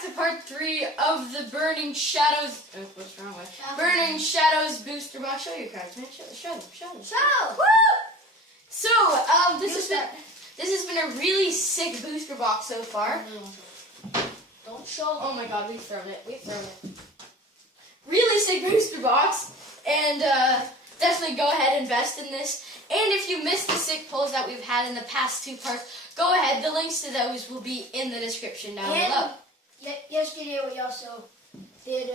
back to part 3 of the Burning Shadows. Oh, what's wrong with Burning Shadows booster box? Show your cards, man. Show them. Show. Woo! So, this has been a really sick booster box so far. Don't show. Oh my God, we've thrown it. Really sick booster box, and definitely go ahead and invest in this. And if you missed the sick pulls that we've had in the past 2 parts, go ahead. The links to those will be in the description down below. Yesterday we also did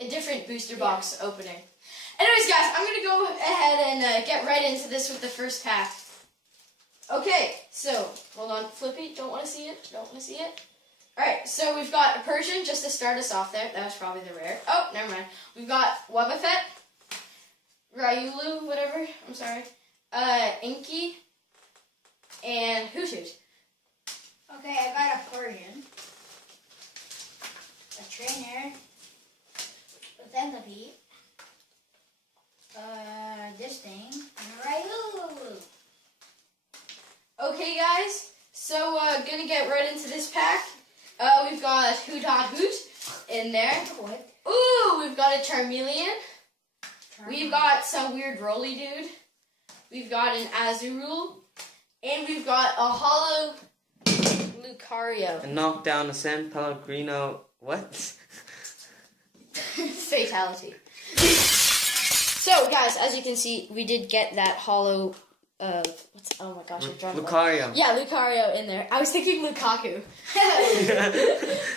a different booster box opening. Anyways, guys, I'm going to go ahead and get right into this with the first pack. Okay, so, hold on. Flippy, don't want to see it. Alright, so we've got a Persian just to start us off there. That was probably the rare. Oh, never mind. We've got Wobbuffet, Ryulu, whatever. I'm sorry. Inky, and Hoothoot. Okay, I got a Persian, a trainer, a Centipede, this thing, and a Ryulu. Okay, guys, so gonna get right into this pack. We've got Hoot in there. What? Ooh, we've got a Charmeleon. We've got some weird Rolly dude. We've got an Azurill. And we've got a Hollow Lucario. And knock down a San Pellegrino. What? Fatality. So, guys, as you can see, we did get that Hollow. Oh my gosh, I've drawn Lucario. Yeah, Lucario in there. I was thinking Lukaku.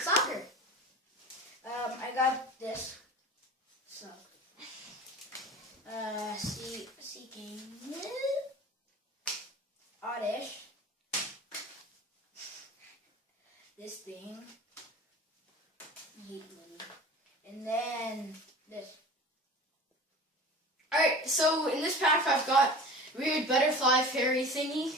Soccer. I got this. So, Seeking Oddish. This thing. And then this. Alright, so in this pack I've got weird butterfly fairy thingy.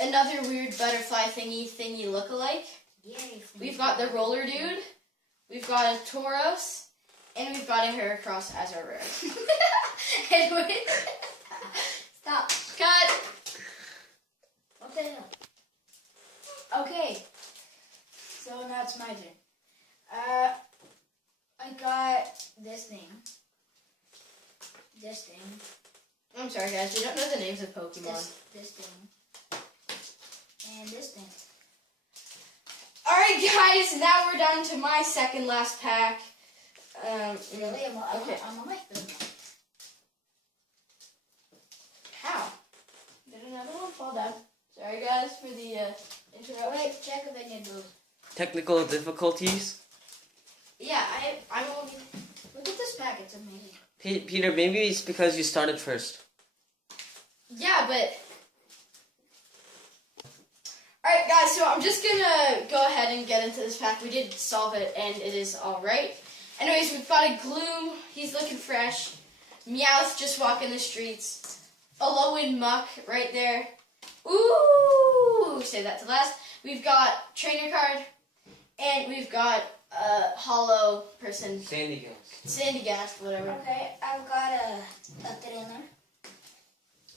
Another weird butterfly thingy lookalike. Yay. We've got the roller dude. We've got a Tauros. And we've got a Heracross as our rare. Anyway. Stop. Cut. What the hell? Okay. So now it's my turn. I got this thing. This thing. I'm sorry, guys. We don't know the names of Pokemon. This thing. And this thing. Alright, guys. Now we're down to my second last pack. Really? I'm okay. on my third one. How? Did another one fall down? Sorry, guys, for the interruption. Wait, check if any of those. Technical difficulties. Yeah, I'm only... Look at this pack. It's amazing. Peter, maybe it's because you started first. Yeah, but... Alright, guys, so I'm just gonna go ahead and get into this pack. We did solve it, and it is alright. Anyways, we've got a Gloom. He's looking fresh. Meowth just walking the streets. A Low-Wind Muck right there. Ooh! Say that to last. We've got Trainer card. And we've got a Hollow person. Sandygast, whatever. Okay, I've got a trainer.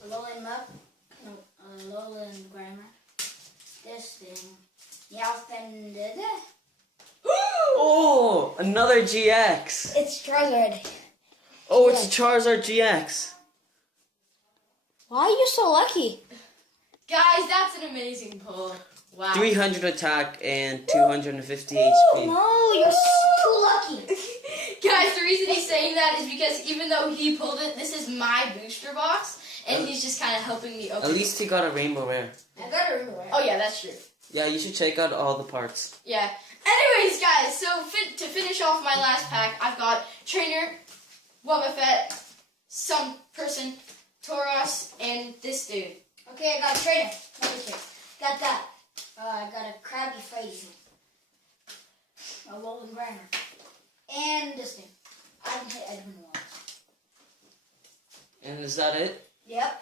A Lowland Muck. No, a Lowland Grammar. This thing. Meowth and Oh, another GX. it's Charizard. Oh, it's a Charizard GX. Why are you so lucky? Guys, that's an amazing pull. Wow. 300 attack and 250 HP. No, you're too lucky. Guys, the reason he's saying that is because even though he pulled it, this is my booster box, and he's just kind of helping me open At least he got a rainbow rare. I got a ring. Oh, yeah, that's true. Yeah, you should check out all the parts. Yeah. Anyways, guys, so to finish off my last pack, I've got Trainer, Wobbuffet, some person, Tauros, and this dude. Okay, I got a trainer. Let me check. Got that. I got a Krabby Patty. A Lowland Grammar. And this thing. I haven't hit Edwin once. And is that it? Yep.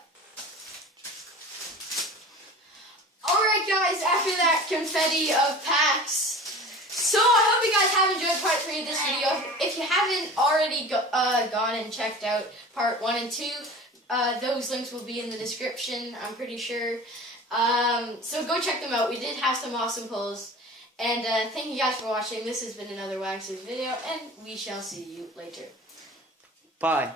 Alright, guys, after that confetti of packs. So, I hope you guys have enjoyed part 3 of this video. If you haven't already gone and checked out part 1 and 2, those links will be in the description, I'm pretty sure. So go check them out. We did have some awesome pulls. And thank you guys for watching. This has been another Waxers video, and we shall see you later. Bye.